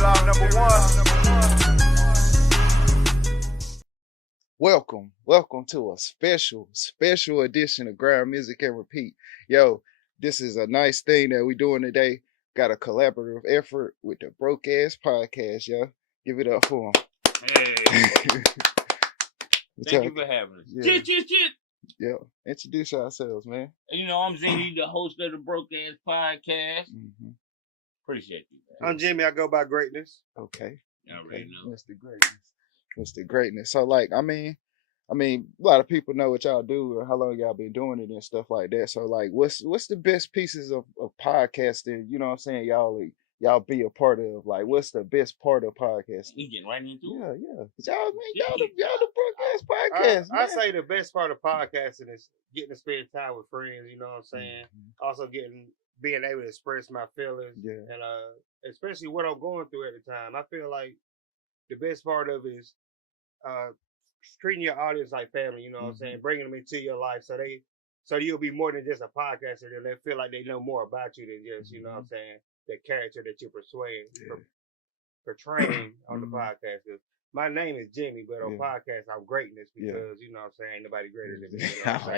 Law number one. Welcome to a special edition of Grind.Music.Repeat. Yo, this is a nice thing that we're doing today. Got a collaborative effort with the Broke Axx Podcast, yo. Give it up for them. Hey. Thank you for having us. Yeah. Chit. Yo, introduce yourselves, man. You know, I'm Zingy, the host of the Broke Axx Podcast. Mm-hmm. Appreciate you, man. I'm Jimmy. I go by Greatness. Okay. You already know. Mr. Greatness. So, like, I mean, a lot of people know what y'all do or how long y'all been doing it and stuff like that. So, like, what's the best pieces of podcasting, you know what I'm saying, y'all be a part of? Like, what's the best part of podcasting? We getting right into it. Yeah. Y'all the Broke Axx Podcast. I say the best part of podcasting is getting to spend time with friends, you know what I'm saying? Mm-hmm. Also being able to express my feelings. Yeah. And especially what I'm going through at the time. I feel like the best part of it is treating your audience like family, you know what I'm saying? Bringing them into your life so you'll be more than just a podcaster, and they feel like they know more about you than just, you know what I'm saying, the character that you're portraying on the podcast. Cause my name is Jimmy, but on podcast I'm Greatness because, you know what I'm saying, ain't nobody greater than me. You know what I'm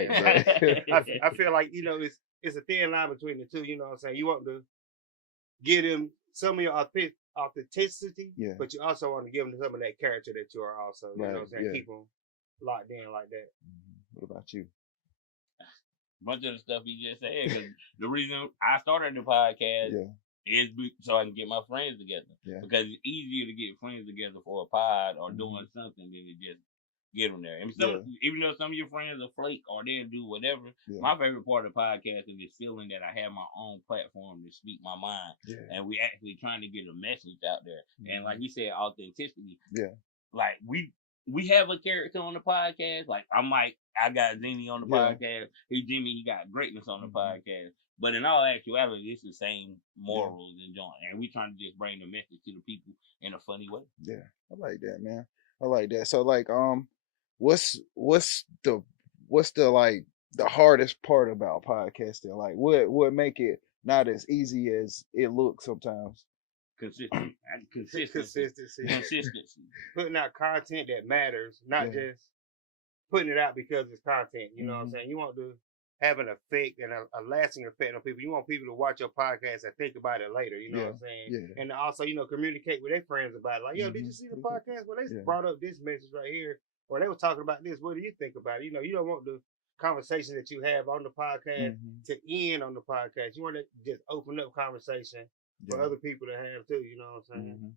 saying? I feel like, you know, it's a thin line between the two, you know what I'm saying? You want to give them some of your authenticity, but you also want to give them some of that character that you are also, you know what I'm saying? Keep them locked in like that. What about you? Bunch of the stuff you just said, because the reason I started the podcast is so I can get my friends together. Yeah. Because it's easier to get friends together for a pod or doing something than to just get them there. And even though some of your friends are flake or they'll do whatever, my favorite part of podcasting is feeling that I have my own platform to speak my mind. Yeah. And we actually trying to get a message out there. And like you said, authenticity. Yeah. Like we have a character on the podcast. Like I got Zinny on the podcast. He Jimmy, he got Greatness on the podcast. But in all actuality, it's the same morals and joint. And we trying to just bring the message to the people in a funny way. Yeah. I like that, man. I like that. So like what's the like the hardest part about podcasting? Like what make it not as easy as it looks sometimes? Consistency. Putting out content that matters, not just putting it out because it's content. You know what I'm saying? You want to have an effect and a lasting effect on people. You want people to watch your podcast and think about it later. You know what I'm saying? Yeah. And also, you know, communicate with their friends about it. Like, yo, did you see the podcast? Well, they brought up this message right here, or they were talking about this. What do you think about it? You know, you don't want the conversation that you have on the podcast to end on the podcast. You want to just open up conversation for other people to have too. You know what I'm saying?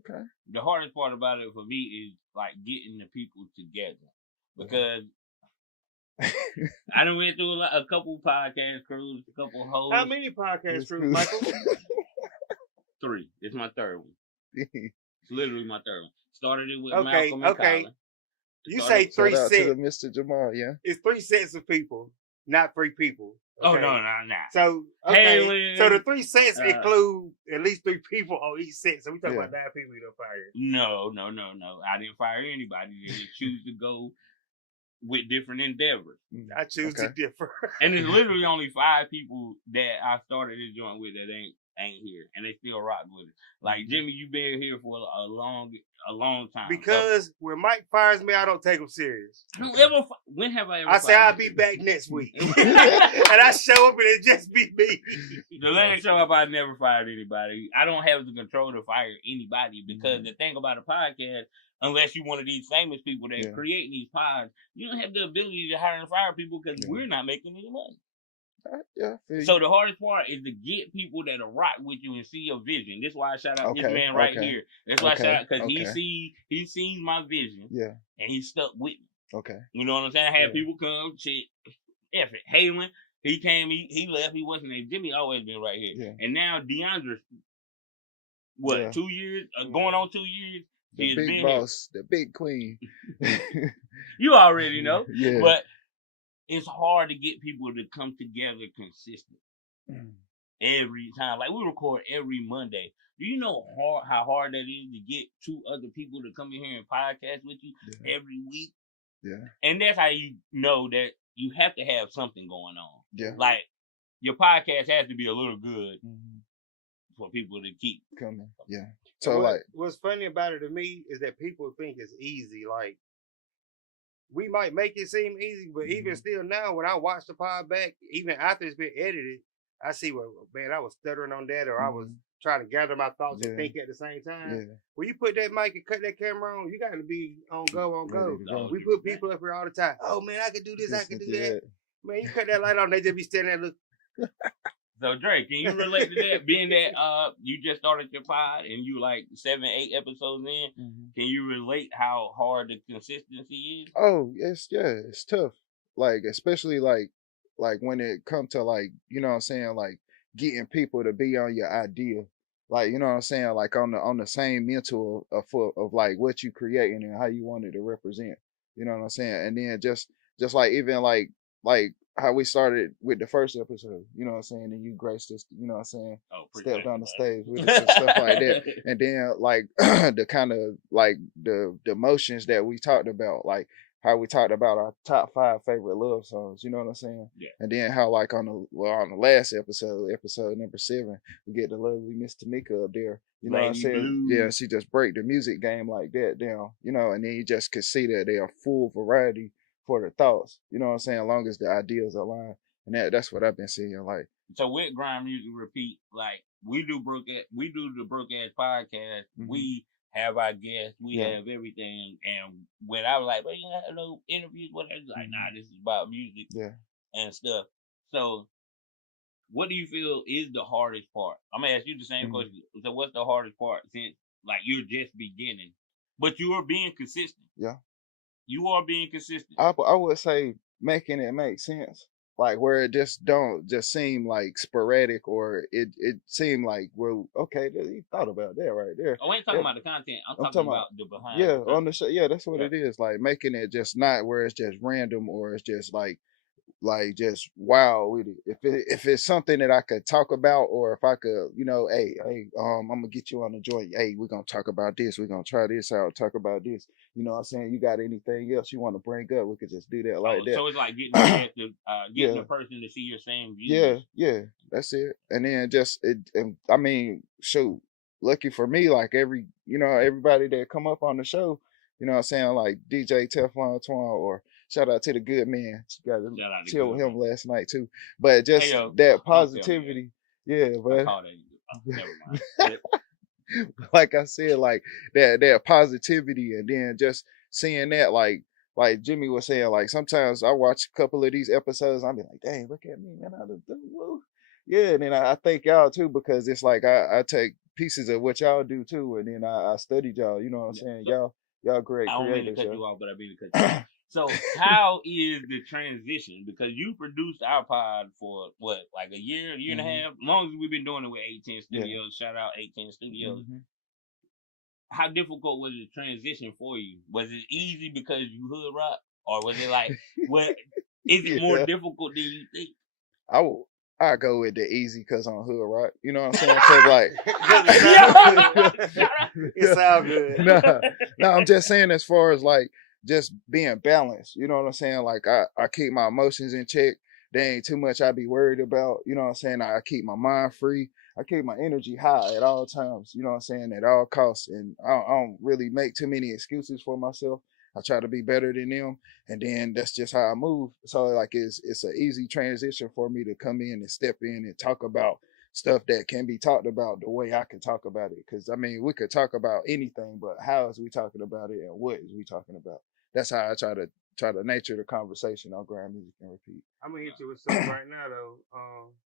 Okay. The hardest part about it for me is like getting the people together because I done went through a couple podcast crews, a couple hosts. How many podcast crews, Michael? 3. It's my third one. It's literally my third one. Started it with Malcolm and Colin. You say 3 sets. To Mr. Jamal, It's 3 sets of people, not 3 people. Okay? Oh, no. So, so the 3 sets include at least 3 people on each set. So we talking about 9 people you don't fire. No. I didn't fire anybody. They just choose to go with different endeavors. I choose to differ. And there's literally only 5 people that I started this joint with that ain't here, and they still rock with it. Like Jimmy, you been here for a long time. Because when Mike fires me, I don't take him serious. When have I ever? I say I'll be back next week, and I show up and it just be me. The last show up, I never fired anybody. I don't have the control to fire anybody because the thing about a podcast, unless you're one of these famous people that create these pods, you don't have the ability to hire and fire people because we're not making any money. So the hardest part is to get people that'll rock with you and see your vision. That's why I shout out this man right here. That's why I shout out because he seen my vision. Yeah. And he stuck with me. Okay. You know what I'm saying? I had people come, shit, F it. Halen, he came, he left, he wasn't there. Jimmy always been right here. Yeah. And now DeAndre, 2 years? Going on 2 years? The big boss, the big queen. You already know. But it's hard to get people to come together consistent every time. Like we record every Monday. Do you know how hard that is to get 2 other people to come in here and podcast with you every week? Yeah. And that's how you know that you have to have something going on. Yeah. Like your podcast has to be a little good for people to keep coming. Yeah. So what's funny about it to me is that people think it's easy. Like, we might make it seem easy, but even still now, when I watch the pod back, even after it's been edited, I see, well, man, I was stuttering on that, or I was trying to gather my thoughts and think at the same time. Yeah. When you put that mic and cut that camera on, you got to be on go. We put people up here all the time. Oh, man, I can do this, I can do that. Man, you cut that light on, they just be standing there looking. So, Dre, can you relate to that? Being that you just started your pod and you like 7, 8 episodes in, can you relate how hard the consistency is? Oh, it's tough. Like, especially like when it comes to like, you know what I'm saying, like getting people to be on your idea. Like, you know what I'm saying, like on the same mental of like what you creating and how you want it to represent. You know what I'm saying? And then just like even like how we started with the first episode, you know what I'm saying, and you graced us, you know what I'm saying, stepped on the stage with us and stuff like that. And then like the kind of like the emotions that we talked about, like how we talked about our top 5 favorite love songs, you know what I'm saying? Yeah. And then how like on the last episode number 7, we get the lovely Miss Tamika up there. You know what I'm saying? Blue. Yeah, she just break the music game like that down, you know, and then you just could see that they are full variety for the thoughts, you know what I'm saying, as long as the ideas align. And that's what I've been seeing. Like, so with Grind.Music.Repeat, like we do the Broke Axx Podcast. We have our guests, we have everything. And when I was like, well, you have no interviews, whatever, like, nah, this is about music and stuff. So what do you feel is the hardest part? I'm gonna ask you the same question. So what's the hardest part, since like you're just beginning, but you are being consistent? Yeah. You are being consistent. I would say making it make sense, like where it just don't just seem like sporadic, or it seemed like, well, okay, you thought about that right there. I ain't talking about the content. I'm talking about the behind. Yeah, on the show. Yeah, that's what it is. Like making it just not where it's just random, or it's just like just wow with it. If it's something that I could talk about, or if I could, you know, hey, I'm gonna get you on the joint. Hey, we're gonna talk about this. We're gonna try this out. Talk about this. You know what I'm saying? You got anything else you want to bring up? We could just do that like that. So it's like getting the person to see your same views. Yeah, that's it. And then I mean, shoot, lucky for me, like everybody that come up on the show, you know what I'm saying, like DJ Teflon Twan, or shout out to the good man. Got to chill with him last night too. But just that positivity. Yeah, but never mind. Like I said, like that positivity, and then just seeing that, like Jimmy was saying, like sometimes I watch a couple of these episodes, I'm like, dang, look at me, man. Yeah, and then I thank y'all too, because it's like I take pieces of what y'all do too, and then I studied y'all. You know what I'm saying? Y'all great creators. I don't mean to cut you off, but I mean to cut you off. So how is the transition? Because you produced our pod for what, like a year and a half? As long as we've been doing it with 810 Studios. Shout out 810 Studios. How difficult was the transition for you? Was it easy because you hood rock? Or was it like, is it more difficult than you think? I go with the easy because I'm hood rock. You know what I'm saying? Because like, it sounds good. No, I'm just saying, as far as like just being balanced. You know what I'm saying? Like I keep my emotions in check. There ain't too much I be worried about. You know what I'm saying? I keep my mind free. I keep my energy high at all times. You know what I'm saying? At all costs. And I don't really make too many excuses for myself. I try to be better than them, and then that's just how I move. So like it's an easy transition for me to come in and step in and talk about stuff that can be talked about the way I can talk about it. Because I mean, we could talk about anything, but how is we talking about it, and what is we talking about? That's how I try to nature the conversation on Grind.Music.Repeat. I'm gonna hit you with something right now though.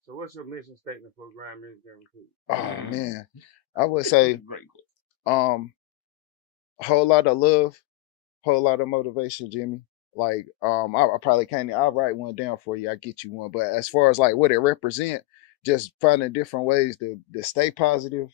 So what's your mission statement for Grind.Music.Repeat? Oh man, I would say a whole lot of love. Whole lot of motivation, Jimmy. Like, I probably can't. I'll write one down for you. I get you one. But as far as like what it represent, just finding different ways to stay positive,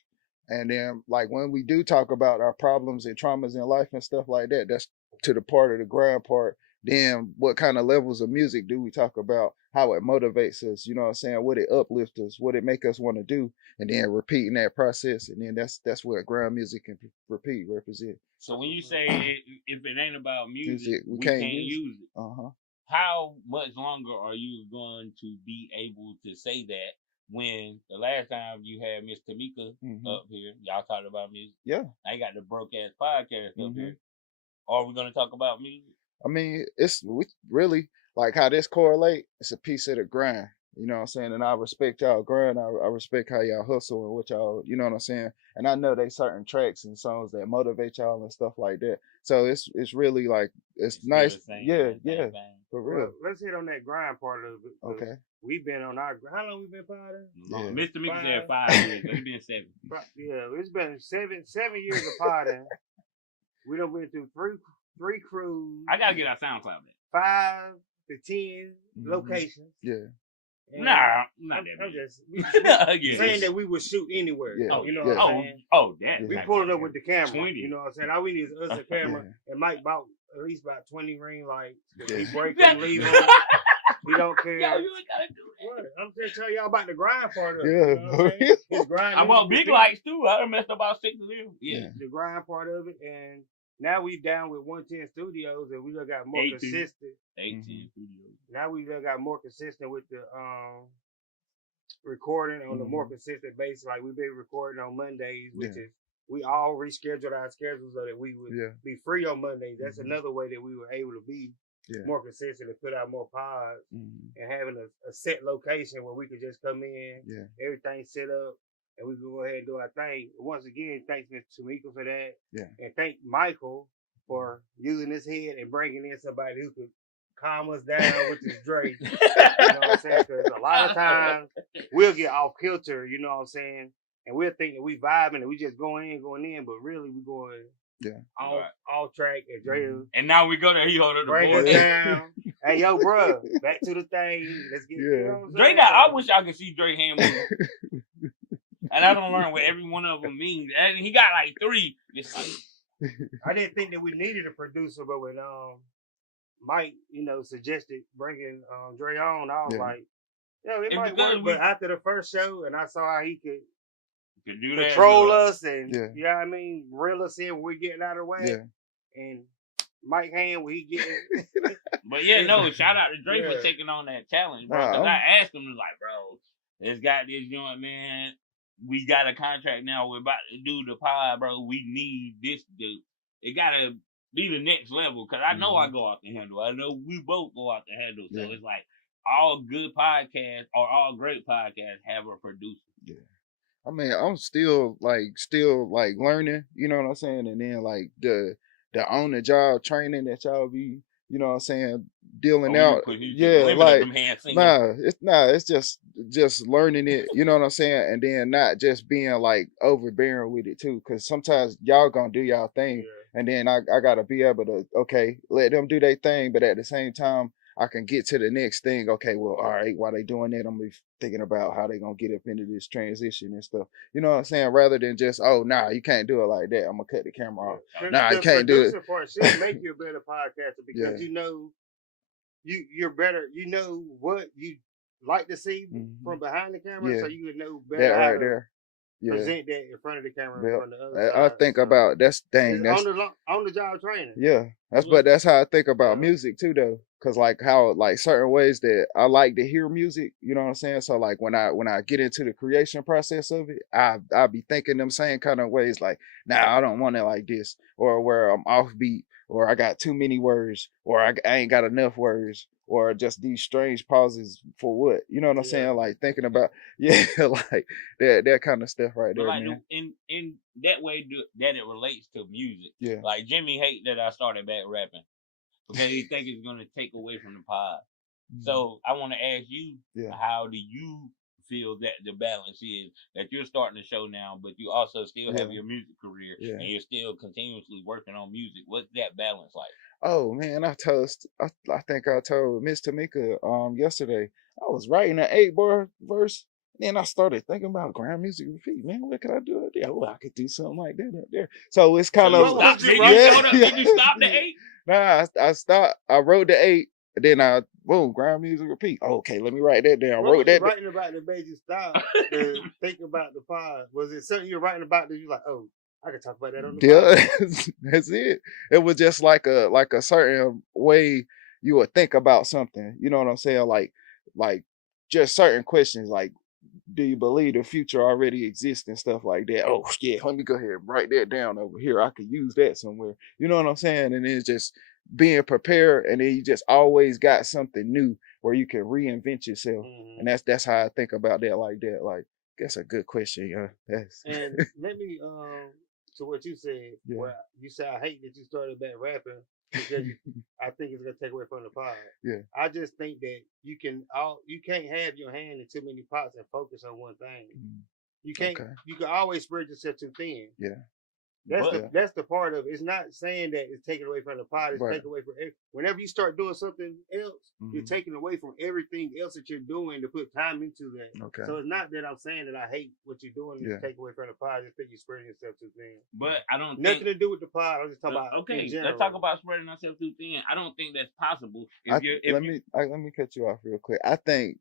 and then like when we do talk about our problems and traumas in life and stuff like that, that's to the part of the grind part. Then what kind of levels of music do we talk about? How it motivates us? You know what I'm saying? What it uplifts us? What it make us want to do? And then repeating that process. And then that's what Grind.Music.Repeat represent. So when you say if it ain't about music, we can't use it. How much longer are you going to be able to say that when the last time you had Miss Tamika up here, y'all talked about music. Yeah. I got the Broke Axx Podcast up here. Are we going to talk about music? I mean, we really like how this correlate. It's a piece of the grind. You know what I'm saying? And I respect y'all grind. I respect how y'all hustle and what y'all, you know what I'm saying? And I know they certain tracks and songs that motivate y'all and stuff like that. So it's really like, it's nice. Yeah. For real. Well, let's hit on that grind part of it. Okay. We've been on our, how long we been potting? Yeah. Mr. Mickey said 5 years. We've been 7. Yeah, it's been 7 years of potting. We done went through three crews. I got to get our SoundCloud back. 5 to 10 locations. Yeah. And not that I'm big. just saying that we would shoot anywhere. Yeah. You know what I'm saying? That. We pulling up with the camera. 20. You know what I'm saying? All we need is us a camera and Mike bought at least about 20 ring lights. Yeah. He break them, leave them. He don't care. Yo, you ain't gotta do that. What? I'm just telling y'all about the grind part of it. Yeah, You know what I'm saying? His grind I bought big lights too. I done messed up about 6 of them. Yeah. The grind part of it, and now we down with 110 Studios, and we done got more 18. consistent. 18 studios. Now we done got more consistent with the recording on a more consistent basis. Like we've been recording on Mondays, which is we all rescheduled our schedules so that we would be free on Mondays. That's another way that we were able to be more consistent and put out more pods and having a set location where we could just come in, everything set up, and we can go ahead and do our thing. Once again, thanks Ms. Tamika for that. Yeah. And thank Michael for using his head and bringing in somebody who could calm us down with his Drake. You know what I'm saying? Because a lot of times we'll get off kilter, you know what I'm saying? And we'll think that we vibing and we just going in, but really we going all track and Dre. And now we go to he holding the board. Down. Hey, yo, bro, back to the thing. Let's get you know what I'm Dre. I wish I could see Dre hand move. And I don't learn what every one of them means. And he got like 3. I didn't think that we needed a producer, but when Mike, suggested bringing Dre on, I was like, it might work. But after the first show, and I saw how he could do control us and you know what I mean, reel us in when we're getting out of the way. And Mike Hand when he getting But shout out to Dre for taking on that challenge, bro. Because I asked him, like, bro, it's got this joint, man. We got a contract now. We're about to do the pod, bro. We need this dude. It gotta be the next level. Cause I know I go off the handle. I know we both go off the handle. So it's like all good podcasts or all great podcasts have a producer. Yeah. I mean, I'm still learning, you know what I'm saying? And then like the on the job training that y'all be, you know what I'm saying, dealing out. It's just learning it, you know what I'm saying? And then not just being like overbearing with it too. Cause sometimes y'all gonna do y'all thing. And then I gotta be able to, let them do their thing, but at the same time, I can get to the next thing. Okay, well, all right, while they doing that, I'm thinking about how they gonna get up into this transition and stuff. You know what I'm saying? Rather than just, you can't do it like that. I'm gonna cut the camera off. You can't do it. The part should make you a better podcaster because you're better. You know what you like to see from behind the camera, so you would know better that how right there. Present that in front of the camera. In front of the other I side. think about that's the thing. That's on the job training. Yeah, but that's how I think about music too, though. Cause like how like certain ways that I like to hear music, you know what I'm saying? So like when I get into the creation process of it, I be thinking them same kind of ways like, I don't want it like this, or where I'm offbeat, or I got too many words, or I ain't got enough words, or just these strange pauses for what? You know what I'm saying? Like thinking about like that kind of stuff right there. Like man. In that way that it relates to music. Yeah. Like Jimmy hate that I started back rapping. Because he think it's gonna take away from the pod. So I want to ask you, how do you feel that the balance is that you're starting the show now, but you also still have your music career and you're still continuously working on music? What's that balance like? Oh man, I think I told Miss Tamika yesterday. I was writing an 8-bar verse. Then I started thinking about Grind.Music.Repeat. Man, what could I do up there? Well, I could do something like that up there. So it's kind of did you stop the 8? Nah, I stopped. I wrote the 8. Then Grind.Music.Repeat. Okay, let me write that down. What wrote that. Writing about that made you stop to think about the pod? Was it something you're writing about that you like? Oh, I could talk about that on the pod. That's it. It was just like a certain way you would think about something. You know what I'm saying? Like just certain questions like do you believe the future already exists and stuff like that? Oh yeah, let me go ahead and write that down over here. I could use that somewhere. You know what I'm saying? And it's just being prepared, and then you just always got something new where you can reinvent yourself. And that's how I think about that like that. Like, that's a good question, yeah. And let me to what you said. Yeah. Well, you said I hate that you started back rapping because I think it's gonna take away from the pod. Yeah. I just think that you can't have your hand in too many pots and focus on one thing. You can't. Okay. You can always spread yourself too thin. Yeah. That's the part of it. It's not saying that it's taken away from the pot. It's taken away from whenever you start doing something else, you're taking away from everything else that you're doing to put time into that. Okay. So it's not that I'm saying that I hate what you're doing. You take away from the pot. I just think you're spreading yourself too thin. But I don't nothing to do with the pot. I'm just talking about let's talk about spreading ourselves too thin. I don't think that's possible. Let me cut you off real quick. I think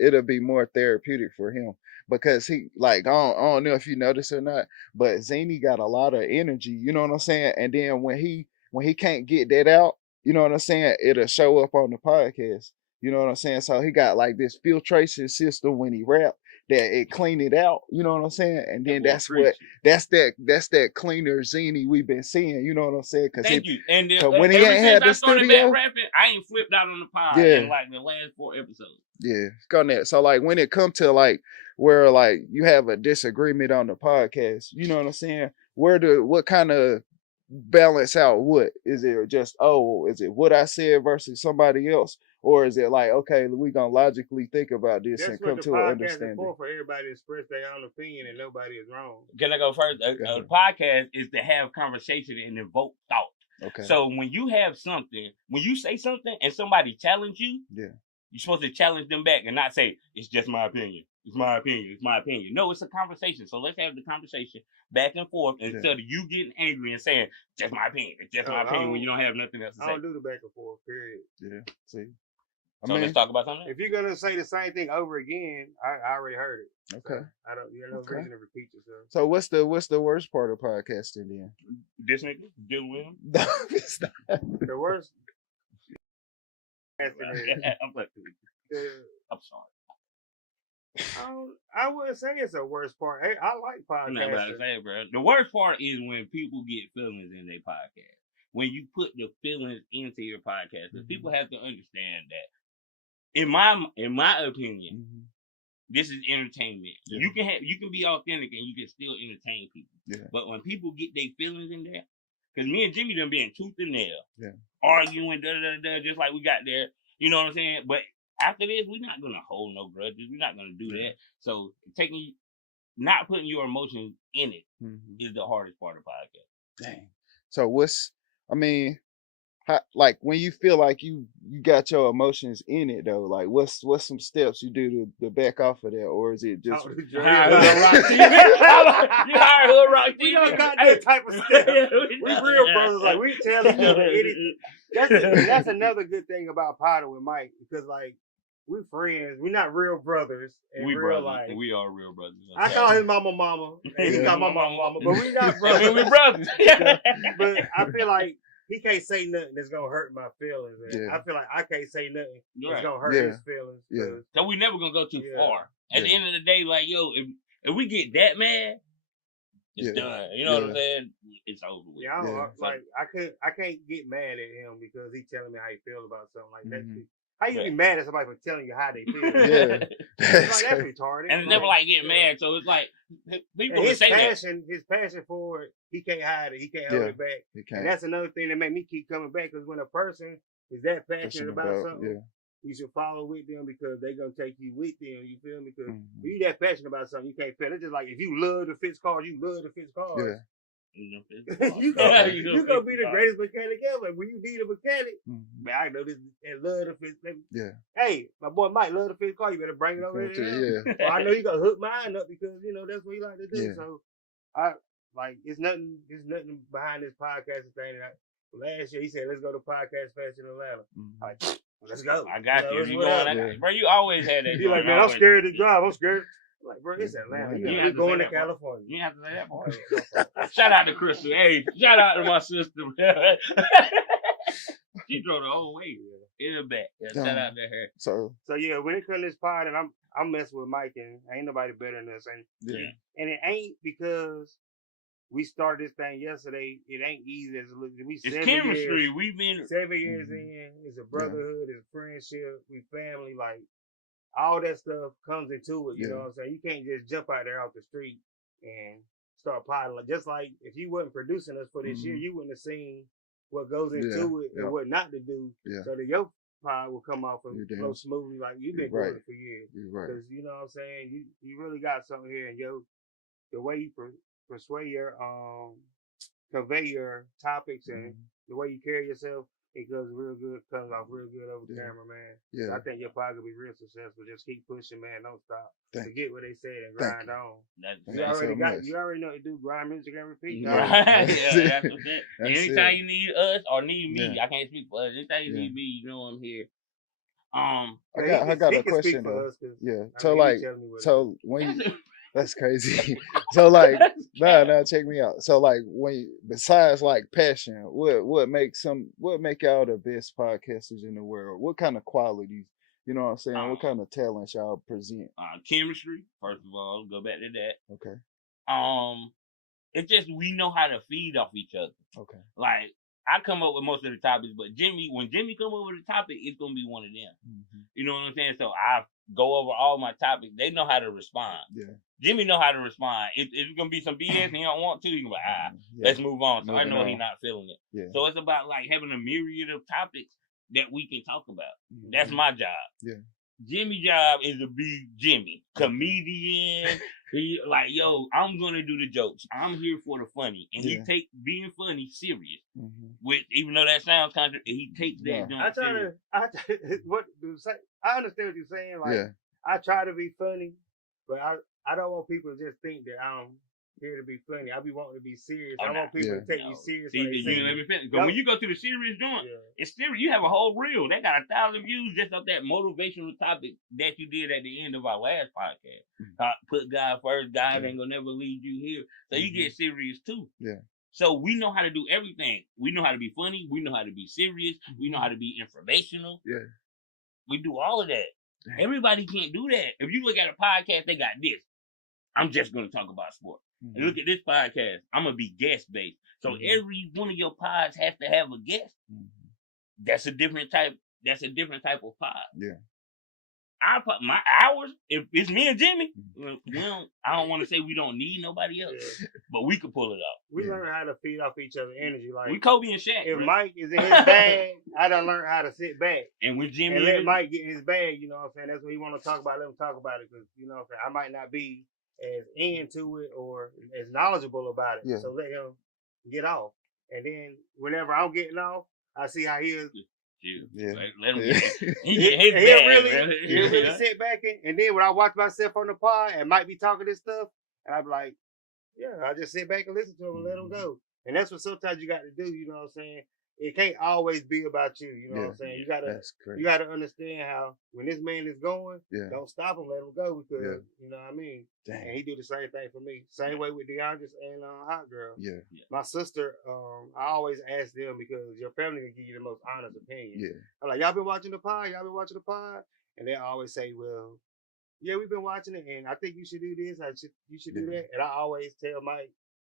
it'll be more therapeutic for him. Because he, like, I don't know if you notice or not, but Zany got a lot of energy, you know what I'm saying? And then when he can't get that out, you know what I'm saying, it'll show up on the podcast. You know what I'm saying? So he got like this filtration system when he rap that it clean it out, you know what I'm saying? And then that's that cleaner Zany we've been seeing, you know what I'm saying? Thank you. And when he ain't had the studio, rapping, I ain't flipped out on the pod in like the last 4 episodes. Yeah, got that. So like when it comes to like where like you have a disagreement on the podcast, you know what I'm saying? What kind of balance out what? Is it just, is it what I said versus somebody else? Or is it like, okay, we gonna logically think about this and come to an understanding? For everybody to express their own opinion and nobody is wrong. Can I go first? A podcast is to have conversation and evoke thought. Okay. So when you have something, when you say something and somebody challenge you, you're supposed to challenge them back and not say, it's just my opinion. It's my opinion. It's my opinion. No, it's a conversation. So let's have the conversation back and forth instead of you getting angry and saying, just my opinion. It's just my opinion when you don't have nothing else to say. I don't do the back and forth, period. Yeah. See? Let's talk about something. If you're gonna say the same thing over again, I already heard it. Okay. So you have no reason to repeat yourself. So what's the worst part of podcasting then? This nigga dealing with him. No, it's not. The worst. I'm sorry. I wouldn't say it's the worst part. Hey, I like podcasting. Bro. The worst part is when people get feelings in their podcast. When you put the feelings into your podcast, because people have to understand that. In my opinion, this is entertainment. Yeah. You can be authentic and you can still entertain people. Yeah. But when people get their feelings in there, because me and Jimmy done been tooth and nail, arguing, just like we got there. You know what I'm saying? But after this, we're not gonna hold no grudges. We're not gonna do that. So not putting your emotions in it is the hardest part of podcast. Dang. So like when you feel like you got your emotions in it though, like what's some steps you do to back off of that, or is it just HoodRockTV? You hired HoodRockTV? We don't got that type of stuff. We real brothers, like we tell each other anything. That's another good thing about Potter with Mike, because like we friends, we're not real brothers in real life. We are real brothers. I call his mama, and he call my mama, but we not brothers. We brothers. But I feel like he can't say nothing that's gonna hurt my feelings. I feel like I can't say nothing that's gonna hurt his feelings. Yeah. So we never gonna go too far. At the end of the day, like if we get that mad, it's done. You know what I'm saying? It's over with. Yeah, I can't get mad at him because he's telling me how he feels about something like that. How you be mad at somebody for telling you how they feel? That's retarded. And it's never like getting mad. So it's like people his say passion for it, he can't hide it. He can't hold it back. And that's another thing that made me keep coming back, because when a person is that passionate about something, you should follow with them because they're gonna take you with them. You feel me? Because when you that passionate about something, you can't fail. It's just like if you love to fix cars, you love to fix cars. Yeah. you gonna be the greatest mechanic ever. When you need a mechanic, man, I know this and love to fix. Hey, my boy Mike love to fix car. You better bring it over here. Well, I know you gonna hook mine up because that's what he like to do. So it's nothing behind this podcasting thing. Last year he said, "Let's go to Podcast Fest in Atlanta." Like, let's go. I got you. You going? Bro, you always had that. He like, man, I'm scared to drive. I'm scared. Like, bro, it's Atlanta. You're going to California. You have to say that part. Shout out to Crystal. Hey, shout out to my sister. She drove the whole way in the back. Shout out to her. So yeah, when it comes to this pod, and I'm messing with Mike, and ain't nobody better than us. And it ain't because we started this thing yesterday. It ain't easy as it looks. It's chemistry. We've been 7 years in. It's a brotherhood. It's a friendship. We family. Like, all that stuff comes into it. You know what I'm saying? You can't just jump out there off the street and start piling. Just like if you wasn't producing us for this year, you wouldn't have seen what goes into it and what not to do. So that your pod will come off and flow smoothly. Like, you've been doing it for years. Because, you know what I'm saying? You really got something here, and the way you persuade your convey your topics and the way you carry yourself, it goes real good, comes off real good over camera, man. So I think your pod will be real successful. Just keep pushing, man. Don't stop. Forget what they said and grind on. You already know what to do. Grind.Music.Repeat. Right. That's what that. Anytime you need us or need me, I can't speak for us. Anytime you need me, you know I'm here. I got a question though. So when you that's crazy. So like, check me out. So like, besides like passion, what make y'all the best podcasters in the world? What kind of qualities? You know what I'm saying? What kind of talents y'all present? Chemistry, first of all. Go back to that. Okay. It's just we know how to feed off each other. Okay. Like, I come up with most of the topics, but when Jimmy come up with a topic, it's gonna be one of them. You know what I'm saying? So I go over all my topics. They know how to respond. Yeah. Jimmy know how to respond. If it's gonna be some BS and he don't want to, he can be like, let's move on. So I know he's not feeling it. Yeah. So it's about like having a myriad of topics that we can talk about. That's my job. Yeah. Jimmy's job is to be Jimmy, comedian. He like, yo, I'm gonna do the jokes. I'm here for the funny, and he take being funny serious. Which, even though that sounds contrary, he takes that. I understand what you're saying. Like, I try to be funny, but I don't want people to just think that I'm here to be funny. I be wanting to be serious. I want people to take me serious. See, you let me finish. But when you go to the serious joint, it's serious. You have a whole reel. They got 1,000 views just of that motivational topic that you did at the end of our last podcast. Put God first. God ain't gonna never lead you here. So you get serious too. Yeah. So we know how to do everything. We know how to be funny. We know how to be serious. We know how to be informational. Yeah. We do all of that. Everybody can't do that. If you look at a podcast, they got this. I'm just going to talk about sport. And look at this podcast. I'm going to be guest based. So every one of your pods has to have a guest. That's a different type. That's a different type of pod. Yeah. My hours, if it's me and Jimmy, I don't want to say we don't need nobody else, but we could pull it off. We learn how to feed off each other's energy. Like, we Kobe and Shaq. If Mike is in his bag, I done learn how to sit back. And with Jimmy, and let Mike get in his bag, you know what I'm saying? That's what he want to talk about. Let him talk about it, because, you know what I'm saying, I might not be as into it or as knowledgeable about it. Yeah. So let him get off. And then whenever I'm getting off, I see how he is. Yeah. Let him get his bag. He'll really sit back and then when I watch myself on the pod and might be talking this stuff, and I'm like, I just sit back and listen to him and let him go. And that's what sometimes you got to do, you know what I'm saying? It can't always be about you, you know what I'm saying? You gotta understand how when this man is going, don't stop him, let him go, because you know what I mean? And he do the same thing for me. Same way with DeAndre and Hot Girl. Yeah. My sister, I always ask them, because your family can give you the most honest opinion. Yeah. I'm like, y'all been watching the pod? And they always say, well, yeah, we've been watching it, and I think you should do this, you should do that. And I always tell Mike,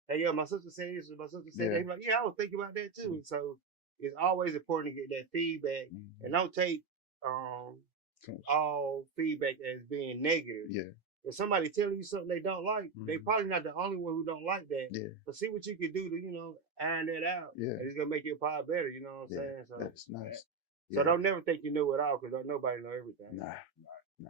hey, my sister said this, my sister said that. He's like, I was thinking about that too. So it's always important to get that feedback, and don't take all feedback as being negative. Yeah. If somebody telling you something they don't like, they probably not the only one who don't like that. Yeah. But see what you can do to, iron that out. Yeah. And it's gonna make your pod better. You know what I'm saying? So that's nice. So don't never think you know it all, because don't nobody know everything. Nah.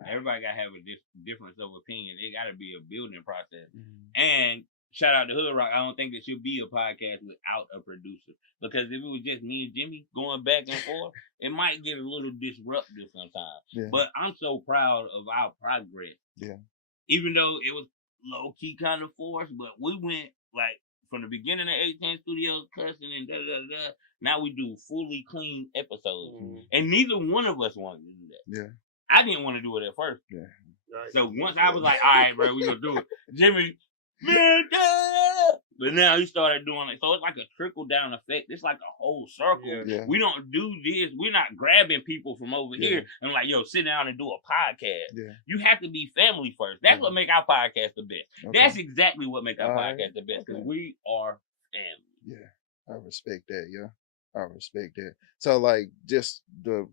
Everybody gotta have a difference of opinion. It gotta be a building process. And shout out to Hood Rock. I don't think there should be a podcast without a producer, because if it was just me and Jimmy going back and forth, it might get a little disruptive sometimes. Yeah. But I'm so proud of our progress. Yeah. Even though it was low key kind of forced, but we went like from the beginning of 18 Studios cussing and da-da-da-da. Now we do fully clean episodes. And neither one of us wanted to do that. Yeah. I didn't want to do it at first. Yeah. So once I was like, all right, bro, we gonna do it. Jimmy, man, But now he started doing it. So it's like a trickle down effect. It's like a whole circle. Yeah. We don't do this. We're not grabbing people from over here and like, yo, sit down and do a podcast. Yeah. You have to be family first. That's what make our podcast the best. Okay. That's exactly what make our All podcast the best. Because we are family. Yeah. I respect that, yeah. I respect that. So like just to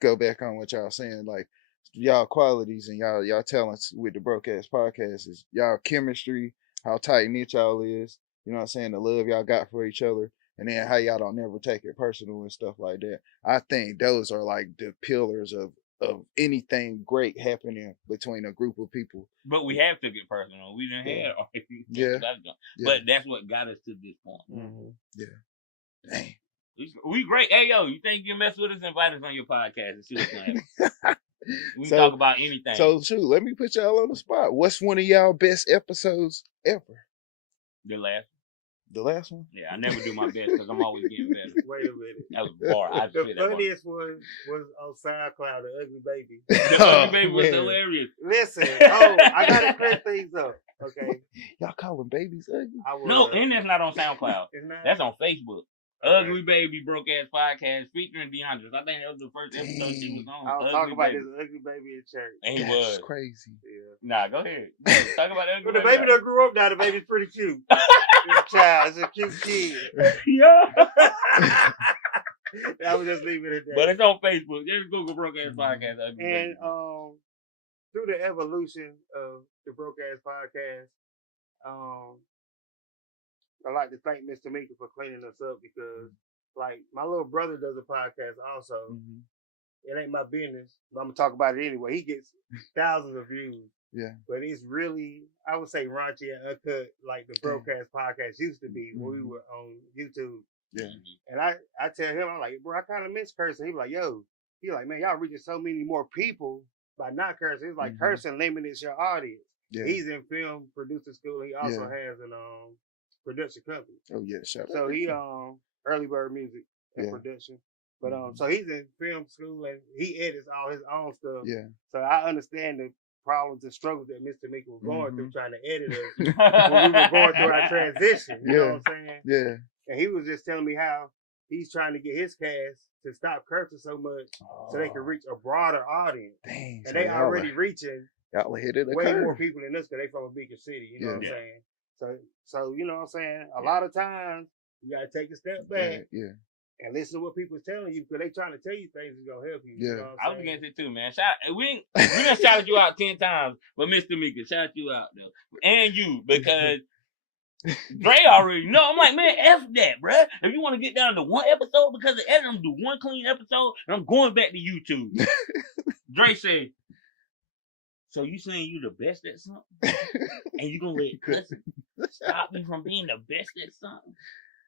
go back on what y'all saying, like y'all qualities and y'all talents with the Broke Axx Podcast is y'all chemistry, how tight knit y'all is, you know what I'm saying, the love y'all got for each other, and then how y'all don't never take it personal and stuff like that. I think those are like the pillars of anything great happening between a group of people. But we have to get personal. We didn't have Yeah. But that's what got us to this point. Mm-hmm. Yeah. Dang. We great. Hey, yo, you think you mess with us? Invite us on your podcast and see what's going on. We can talk about anything. So, shoot, let me put y'all on the spot. What's one of y'all best episodes ever? The last. The last one? Yeah, I never do my best because I'm always getting better. Wait a minute. That was a bar. The funniest one was on SoundCloud, The Ugly Baby. The Ugly Baby was hilarious. Listen, I gotta clear things up. Okay. Y'all calling babies ugly? No, and that's not on SoundCloud. It's not? That's on Facebook. Ugly Baby Broke Axx Podcast featuring DeAndre. I think that was the first episode she was on. I was talking about this ugly baby in church. And he That's was crazy. Yeah. Nah, go ahead. Talk about the ugly But the baby that grew up now, the baby's pretty cute. It's a child. It's a cute kid. Yeah. I would just leave it at that. But it's on Facebook. Just Google Broke Axx Podcast. Ugly And Baby. through the evolution of the Broke Axx Podcast, I like to thank Mr. Mika for cleaning us up because, like, my little brother does a podcast also. Mm-hmm. It ain't my business, but I'm gonna talk about it anyway. He gets thousands of views. Yeah. But it's really, I would say, raunchy and uncut, like the Broke Axx Podcast used to be when we were on YouTube. Yeah. And I tell him, I'm like, bro, I kind of miss cursing. He like, yo, he like, man, y'all reaching so many more people by not cursing. It's like cursing limits your audience. Yeah. He's in film producer school. He also has an production company. Oh yeah, shout out. So he Early Bird Music and production. But so he's in film school and he edits all his own stuff. Yeah. So I understand the problems and struggles that Mr. Mika was going through trying to edit us when we were going through our transition. You know what I'm saying? Yeah. And he was just telling me how he's trying to get his cast to stop cursing so much so they can reach a broader audience. Dang. And they already reaching y'all hit it way more people than us because they from a bigger city. You know what I'm saying? So you know what I'm saying? A lot of times you gotta take a step back and listen to what people's telling you because they trying to tell you things that's gonna help you. Yeah. You know what I I'm was saying? against it too, man. We done shouted you out 10 times, but Mr. Mika, shout you out though. And you, because Dre already know. I'm like, man, F that, bruh. If you want to get down to one episode because of editing, I'm do one clean episode and I'm going back to YouTube. Dre said, so you saying you the best at something? And you gonna let cussing stop me from being the best at something?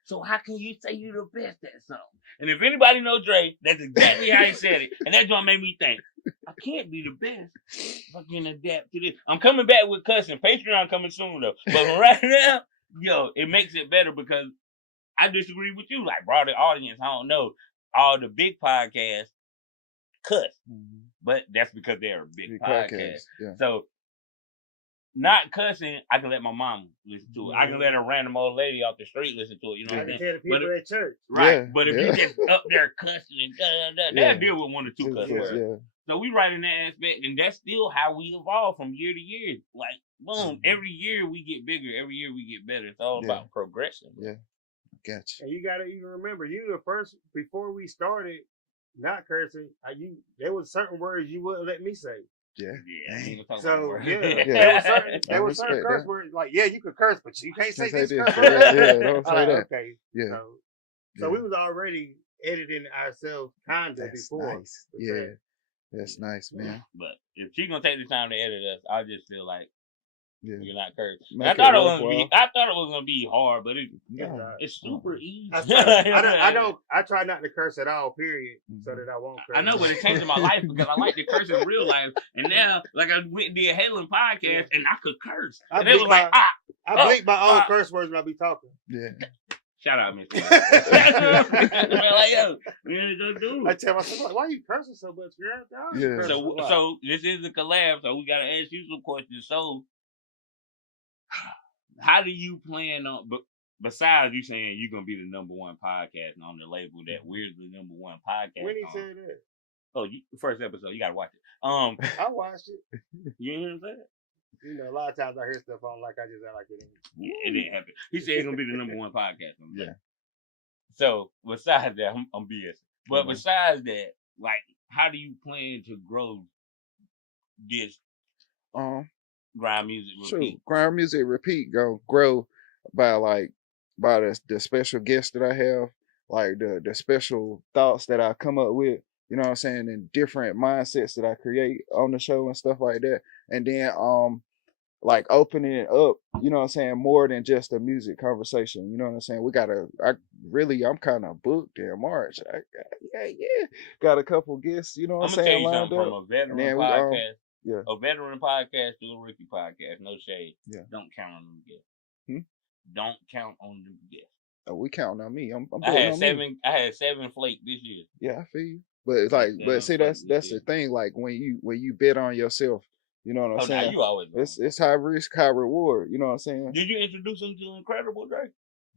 So how can you say you the best at something? And if anybody knows Dre, that's exactly how he said it. And that just made me think, I can't be the best if I can adapt to this. I'm coming back with cussing. Patreon coming soon though. But for right now, yo, it makes it better because I disagree with you. Like broader audience, I don't know. All the big podcasts cuss. But that's because they're a big podcast. Yeah. So not cussing, I can let my mom listen to it. I can let a random old lady off the street listen to it. You know what I'm I saying? can tell the people at church. Right. Yeah, But if you just up there cussing and they'll deal with one or two cuss words. Yeah. So we right in that aspect, and that's still how we evolve from year to year. Like, boom, every year we get bigger. Every year we get better. It's all about progression. Yeah. Gotcha. And you gotta even remember, you the first before we started not cursing, there was certain words you wouldn't let me say. Yeah. So Yeah. there were certain curse words like you could curse, but you can't say this curse Yeah, word. don't say that. Okay. Yeah. So we was already editing ourselves kinda before. Nice. Yeah. That's nice, man. But if she gonna take the time to edit us, I just feel like you're not cursing. I Make thought it it was worthwhile. I thought it was gonna be hard, but it's super easy. I try not to curse at all, period, so that I won't curse. I know, but it changed my life because I like to curse in real life, and now like I went and did Halen podcast, and I could curse. And they was like, I bleep my own curse words when I be talking. Yeah. Shout out, Mr. Like, yo, I tell myself, like, why are you cursing so much, girl? Yeah. So this is a collab, so we gotta ask you some questions. So, how do you plan on? But besides you saying you're gonna be the #1 podcast on the label that we're the #1 podcast. When he said that? Oh, first episode, you gotta watch it. I watched it. You know what I'm saying? You know, a lot of times I hear stuff on like I just act like it ain't. Yeah, it didn't happen. He said he's gonna be the #1 podcast. Yeah. So besides that, I'm BS. But besides that, like, how do you plan to grow this Grind Music Repeat? Sure. Grind Music Repeat gonna grow by the special guests that I have, like the special thoughts that I come up with, you know what I'm saying, and different mindsets that I create on the show and stuff like that. And then like opening it up, you know what I'm saying, more than just a music conversation. You know what I'm saying? I'm kind of booked in March. Got a couple guests, you know what I'm saying, lined up. From a veteran podcast, a veteran podcast to a rookie podcast. No shade. Yeah. Don't count on them guests. Don't count on them guests. Oh, we counting on me. I had 7 flake this year. Yeah, I feel you. But see, that's the thing. Like when you bet on yourself, you know what I'm saying? You always it's high risk, high reward. You know what I'm saying? Did you introduce him to Incredible Drake?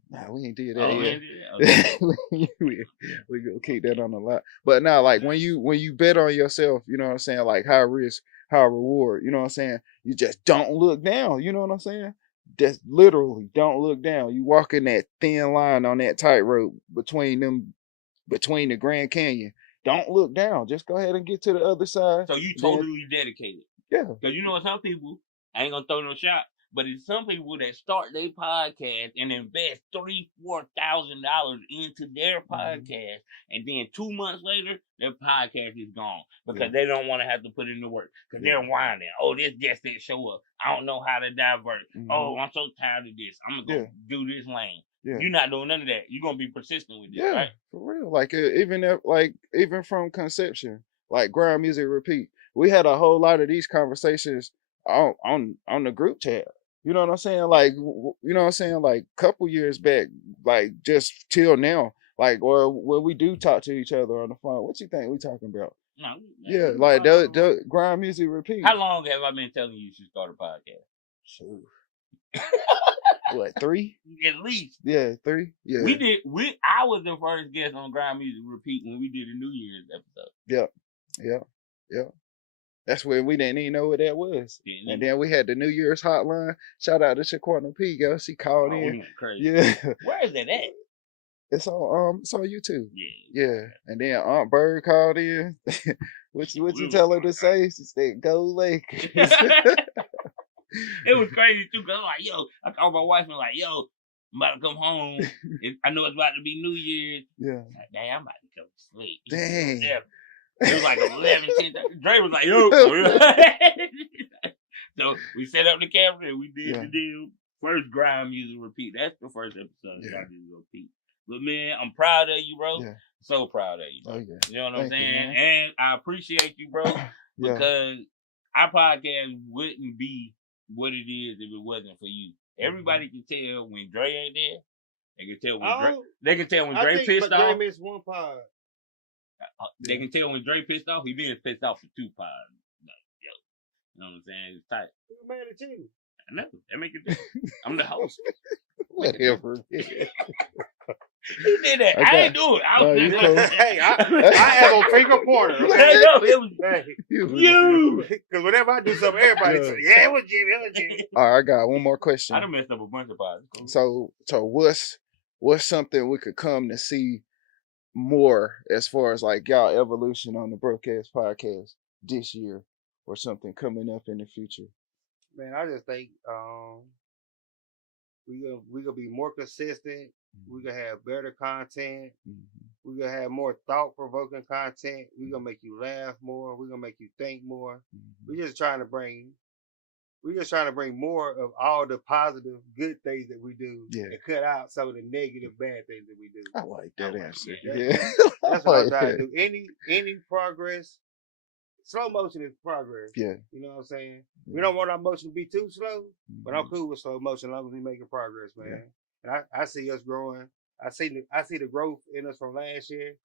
Nah, we ain't did that yet. Okay. we gonna keep that on the lot. But now, like when you bet on yourself, you know what I'm saying? Like high risk, high reward. You know what I'm saying? You just don't look down. You know what I'm saying? Just literally don't look down. You walk in that thin line on that tightrope between the Grand Canyon. Don't look down. Just go ahead and get to the other side. So you totally dedicated. Yeah. Because you know some people, I ain't gonna throw no shot, but it's some people that start their podcast and invest $3,000-$4,000 into their podcast, and then 2 months later, their podcast is gone because they don't want to have to put in the work. Because they're whining. Oh, this guest didn't show up. I don't know how to divert. Oh, I'm so tired of this. I'm gonna go do this lane. Yeah. You're not doing none of that. You're gonna be persistent with this, right? For real. Like even from conception, like Grind Music Repeat, we had a whole lot of these conversations on the group tab. You know what I'm saying? Like, you know what I'm saying? Like a couple years back, like just till now, like, or when we do talk to each other on the phone, what you think we talking about? No. Yeah, like the Grind Music Repeat. How long have I been telling you should start a podcast? Sure. What, 3? At least. Yeah, 3. Yeah. I was the first guest on Grind Music Repeat when we did a New Year's episode. Yeah. That's when we didn't even know what that was. And then we had the New Year's hotline. Shout out to Shaquana P, girl. She called in. Crazy. Yeah. Where is it at? It's on YouTube. Yeah. And then Aunt Bird called in. what you tell her to say? She said, "Go Lakers." It was crazy too, cause I'm like, yo, I called my wife and like, yo, I'm about to come home. I know it's about to be New Year's. Yeah. Like, dang, I'm about to go to sleep. Dang. Yeah. It was like 11, 10. Dre was like, yo. So we set up the camera and we did the deal. First Grind Music Repeat. That's the first episode of Grind Music Repeat. But man, I'm proud of you, bro. Yeah. So proud of you, bro. Oh, yeah. You know what I'm saying? And I appreciate you, bro, because our podcast wouldn't be what it is if it wasn't for you. Everybody can tell when Dre ain't there. They can tell when Dre pissed off. Dre missed 1 pod. They can tell when Dre pissed off. He been pissed off for 2 pods. Like, yo, you know what I'm saying? It's tight. Who's mad at you? I know. That make it. I'm the host. Whatever. He did that. I ain't do it. Hey, I have a finger pointer. Okay? It was you. Because whenever I do something, everybody says, "Yeah, it was Jimmy. All right, I got one more question. I done messed up a bunch of pods. So what's something we could come to see more as far as like y'all evolution on the Broke Axx Podcast this year, or something coming up in the future? Man, I just think we gonna be more consistent. We're going to have better content. We're going to have more thought-provoking content. We're going to make you laugh more. We're going to make you think more. We're just trying to bring more of all the positive, good things that we do and cut out some of the negative, bad things that we do. I like that answer. That's what I'm trying to do. Any progress, slow motion is progress. Yeah. You know what I'm saying? We don't want our motion to be too slow, but I'm cool with slow motion as long as we making progress, man. Yeah. And I see us growing. I see the growth in us from last year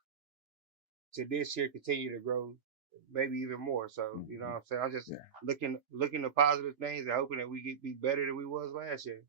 to this year continue to grow maybe even more. So, you know what I'm saying? I'm just looking to positive things and hoping that we get be better than we was last year.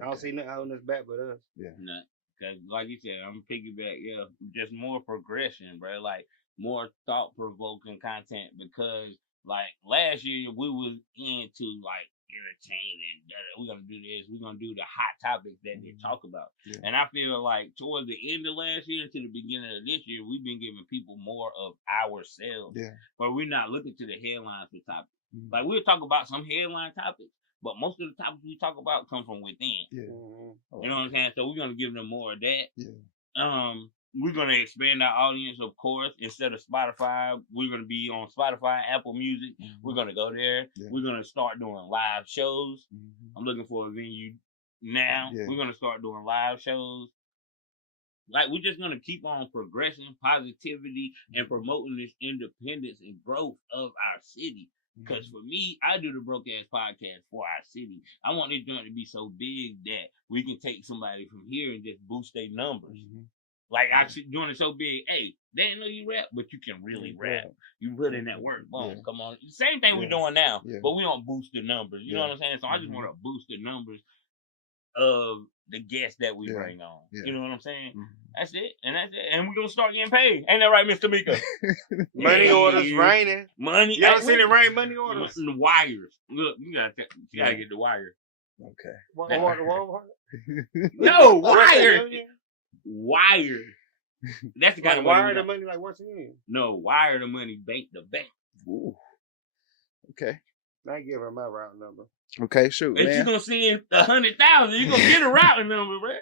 I don't see nothing holding us back but us. Yeah. Nah, cause like you said, I'm piggyback. Yeah, just more progression, bro. Like more thought provoking content because like last year we was into like entertaining. We're gonna do this. We're gonna do the hot topics that they talk about. Yeah. And I feel like towards the end of last year to the beginning of this year, we've been giving people more of ourselves. Yeah. But we're not looking to the headlines for topics. Like we'll talk about some headline topics, but most of the topics we talk about come from within. Yeah. You know what I'm saying? So we're gonna give them more of that. Yeah. We're going to expand our audience, of course. Instead of Spotify, we're going to be on Spotify, Apple Music. We're going to go there. Yeah. We're going to start doing live shows. I'm looking for a venue now. Yeah. We're going to start doing live shows. Like, we're just going to keep on progressing, positivity, and promoting this independence and growth of our city. Because for me, I do the Broke Axx Podcast for our city. I want this joint to be so big that we can take somebody from here and just boost their numbers. Like, I doing it so big, hey, they didn't know you rap, but you can really rap. You put in that work. Boom, come on. Same thing we're doing now, but we don't boost the numbers. You know what I'm saying? So I just want to boost the numbers of the guests that we bring on. You know what I'm saying? That's it. And we're going to start getting paid. Ain't that right, Mr. Mika? Money orders raining. Money. Y'all seen it rain? Money orders. The wires. Look, you got to get the wire. Okay. No, wire. Wire. That's the kind of wire the money like what's in? No, wire the money bank to bank. Ooh. Okay. I give her my route number. Okay, shoot. If you're gonna send 100,000, you're gonna get a routing number, right?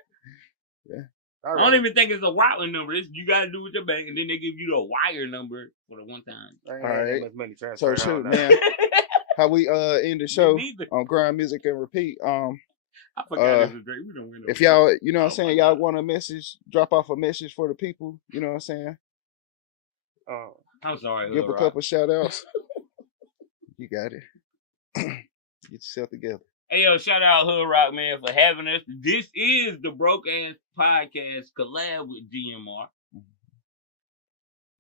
Yeah. I don't even think it's a routing number. You gotta do with your bank, and then they give you the wire number for the one time. All right. So shoot, man. How we end the show on Grind.Music.Repeat. I forgot this was great. We don't win. If y'all, you know what I'm saying, y'all want a message, drop off a message for the people. You know what I'm saying? I'm sorry. Give a couple shout outs. You got it. Get yourself together. Hey, yo, shout out Hood Rock, man, for having us. This is the Broke Axx Podcast collab with GMR.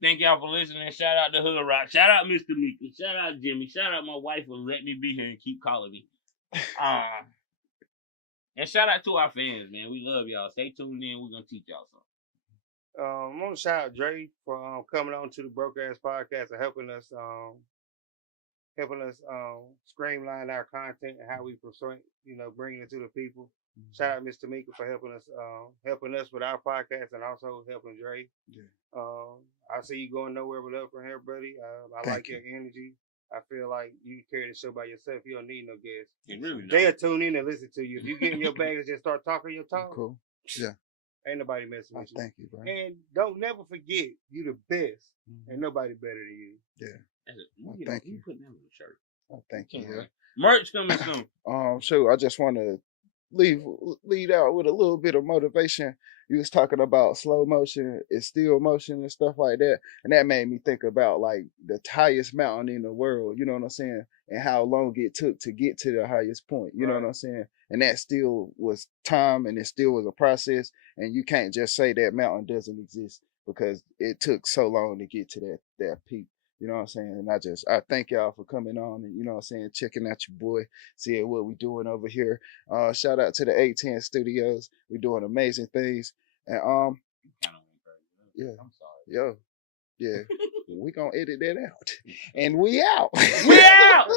Thank y'all for listening. Shout out to Hood Rock. Shout out Mr. Mika. Shout out Jimmy. Shout out my wife for letting me be here and keep calling me. And shout out to our fans, man. We love y'all. Stay tuned in. We're going to teach y'all something. I'm going to shout out Dre for coming on to the Broke Axx Podcast and helping us streamline our content and how we bring it to the people. Shout out Mr. Mika for helping us with our podcast and also helping Dre. I see you going nowhere but up from here, buddy. I like your energy. I feel like you can carry the show by yourself. You don't need no guests. They'll tune in and listen to you. If you get in your bag and just start talking your talk, cool. Yeah. Ain't nobody messing with you. Thank you, bro. And don't never forget, you the best. Ain't nobody better than you. Yeah. Thank you. Put that on the shirt. Thank you. Yeah. Merch coming soon. So I just want to lead out with a little bit of motivation. You was talking about slow motion and still motion and stuff like that. And that made me think about like the highest mountain in the world, you know what I'm saying? And how long it took to get to the highest point, you know what I'm saying? And that still was time and it still was a process. And you can't just say that mountain doesn't exist because it took so long to get to that peak. You know what I'm saying? And I thank y'all for coming on and, you know what I'm saying, checking out your boy, seeing what we doing over here. Shout out to the 810 Studios. We're doing amazing things. And yeah. I'm sorry. Yo. Yeah. We gonna edit that out. And we out. We out.